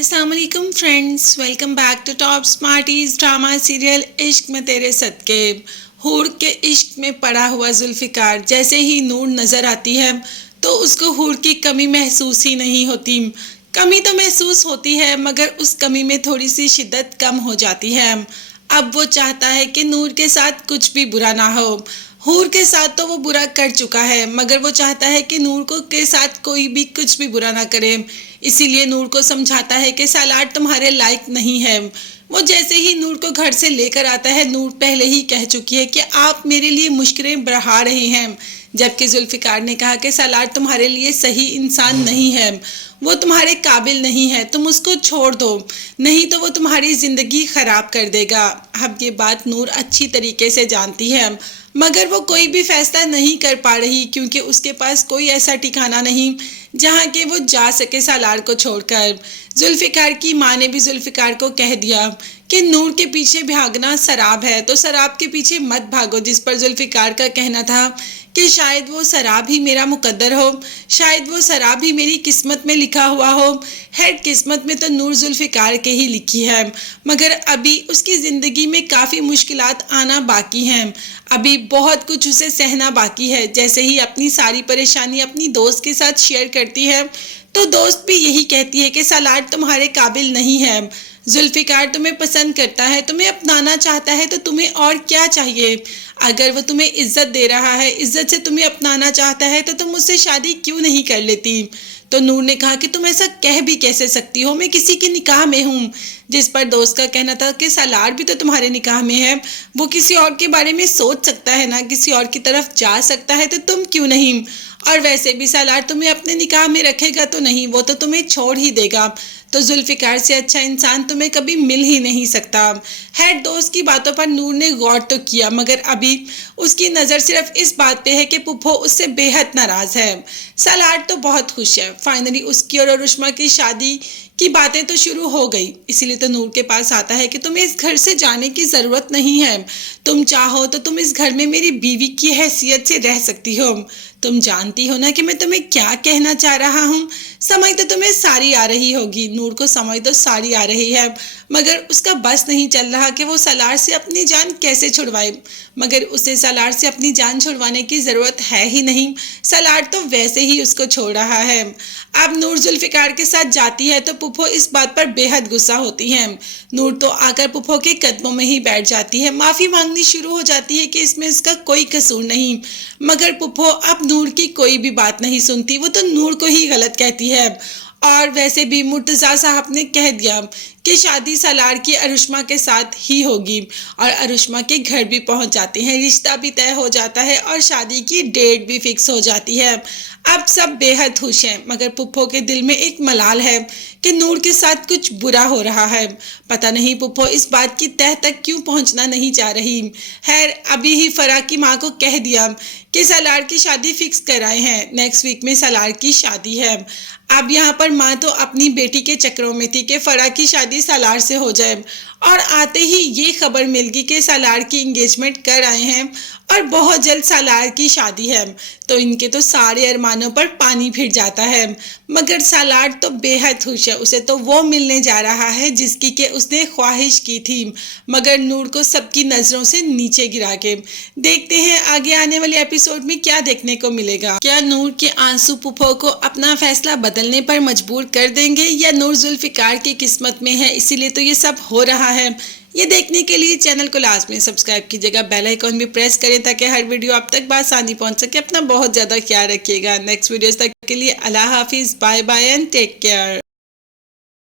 अस्सलाम वालेकुम friends, welcome back to top smarties drama serial Ishq Mein तेरे सदके। हूर के इश्क में पड़ा हुआ जुल्फ़िकार जैसे ही नूर नज़र आती है तो उसको हूर की कमी महसूस ही नहीं होती। कमी तो महसूस होती है मगर उस कमी में थोड़ी सी शिद्दत कम हो जाती है। अब वो चाहता है कि नूर के साथ कुछ भी बुरा ना हो। हूर के साथ तो वो बुरा कर चुका है मगर वो चाहता है कि नूर को के साथ कोई भी कुछ भी बुरा ना करे। इसीलिए नूर को समझाता है कि सालार तुम्हारे लायक नहीं है। वो जैसे ही नूर को घर से लेकर आता है, नूर पहले ही कह चुकी है कि आप मेरे लिए मुश्किलें बढ़ा रहे हैं, जबकि जुल्फ़िकार ने कहा कि सालार तुम्हारे लिए सही इंसान नहीं है, वो तुम्हारे काबिल नहीं है, तुम उसको छोड़ दो, नहीं तो वो तुम्हारी ज़िंदगी ख़राब कर देगा। अब ये बात नूर अच्छी तरीके से जानती है मगर वो कोई भी फैसला नहीं कर पा रही क्योंकि उसके पास कोई ऐसा ठिकाना नहीं जहाँ के वो जा सके सालार को छोड़कर। जुल्फ़िकार की माँ ने भी जुल्फ़िकार को कह दिया कि नूर के पीछे भागना शराब है तो शराब के पीछे मत भागो, जिस पर जुल्फ़िकार का कहना था कि शायद वो शराब ही मेरा मुकद्दर हो, शायद वो शराब ही मेरी किस्मत में लिखा हुआ हो। है किस्मत में तो नूर जुल्फ़िकार के ही लिखी है मगर अभी उसकी ज़िंदगी में काफ़ी मुश्किलात आना बाकी हैं, अभी बहुत कुछ उसे सहना बाकी है। जैसे ही अपनी सारी परेशानी अपनी दोस्त के साथ शेयर करती है तो दोस्त भी यही कहती है कि सालार तुम्हारे काबिल नहीं है, जुल्फ़िकार तुम्हें पसंद करता है, तुम्हें अपनाना चाहता है तो तुम्हें और क्या चाहिए। अगर वो तुम्हें इज्जत दे रहा है, इज्जत से तुम्हें अपनाना चाहता है तो तुम उससे शादी क्यों नहीं कर लेती। तो नूर ने कहा कि तुम ऐसा कह भी कैसे सकती हो, मैं किसी की निकाह में हूँ, जिस पर दोस्त का कहना था कि सालार भी तो तुम्हारे निकाह में है, वो किसी और के बारे में सोच सकता है ना, किसी और की तरफ जा सकता है तो तुम क्यों नहीं। और वैसे भी सालार तुम्हें अपने निकाह में रखेगा तो नहीं, वो तो तुम्हें छोड़ ही देगा, तो जुल्फ़िकार से अच्छा इंसान तुम्हें कभी मिल ही नहीं सकता। है दोस्त की बातों पर नूर ने गौर तो किया मगर अभी उसकी नज़र सिर्फ इस बात पे है कि पुप्पो उससे बेहद नाराज़ है। सालार तो बहुत खुश है, फाइनली उसकी और अरुष्मा की शादी की बातें तो शुरू हो गई, इसीलिए तो नूर के पास आता है कि तुम्हें इस घर से जाने की ज़रूरत नहीं है, तुम चाहो तो तुम इस घर में मेरी बीवी की हैसियत से रह सकती हो। तुम जानती हो ना कि मैं तुम्हें क्या कहना चाह रहा हूँ, समझ तो तुम्हें सारी आ रही होगी। नूर को समझ तो सारी आ रही है मगर उसका बस नहीं चल रहा कि वो सालार से अपनी जान कैसे छुड़वाए, मगर उसे सालार से अपनी जान छुड़वाने की ज़रूरत है ही नहीं, सालार तो वैसे ही उसको छोड़ रहा है। अब नूर जुल्फ़िकार के साथ जाती है तो पुप्पो इस बात पर बेहद गुस्सा होती है। नूर तो आकर पुप्पो के कदमों में ही बैठ जाती है, माफ़ी मांगनी शुरू हो जाती है कि इसमें इसका कोई कसूर नहीं, मगर पुप्पो अब नूर की कोई भी बात नहीं सुनती, वो तो नूर को ही गलत कहती है। और वैसे भी मुर्तज़ा साहब ने कह दिया कि शादी सालार की अरुष्मा के साथ ही होगी और अरुष्मा के घर भी पहुंच जाते हैं, रिश्ता भी तय हो जाता है और शादी की डेट भी फिक्स हो जाती है। अब सब बेहद खुश हैं मगर पुप्पो के दिल में एक मलाल है कि नूर के साथ कुछ बुरा हो रहा है। पता नहीं पुप्पो इस बात की तह तक क्यों पहुंचना नहीं चाह रही। खैर अभी ही फराह की माँ को कह दिया कि सालार की शादी फिक्स कराए हैं, नेक्स्ट वीक में सालार की शादी है। अब यहाँ पर माँ तो अपनी बेटी के चक्रों में थी कि फराह की शादी सालार से हो जाए और आते ही ये खबर मिल गई कि सालार की एंगेजमेंट कर आए हैं और बहुत जल्द सालार की शादी है, तो इनके तो सारे अरमानों पर पानी फिर जाता है। मगर सालार तो बेहद खुश है, उसे तो वो मिलने जा रहा है जिसकी के उसने ख्वाहिश की थी, मगर नूर को सबकी नज़रों से नीचे गिरा के। देखते हैं आगे आने वाले एपिसोड में क्या देखने को मिलेगा। क्या नूर के आंसू पुप्पो को अपना फैसला बदलने पर मजबूर कर देंगे या नूर जुल्फ़िकार की किस्मत में है इसीलिए तो ये सब हो रहा है। ये देखने के लिए चैनल को लाजमी सब्सक्राइब कीजिएगा, बेल आइकॉन भी प्रेस करें ताकि हर वीडियो आप तक बआसानी पहुंच सके। अपना बहुत ज़्यादा ख्याल रखिएगा। नेक्स्ट वीडियोस तक के लिए अल्लाह हाफिज़, bye bye and take care.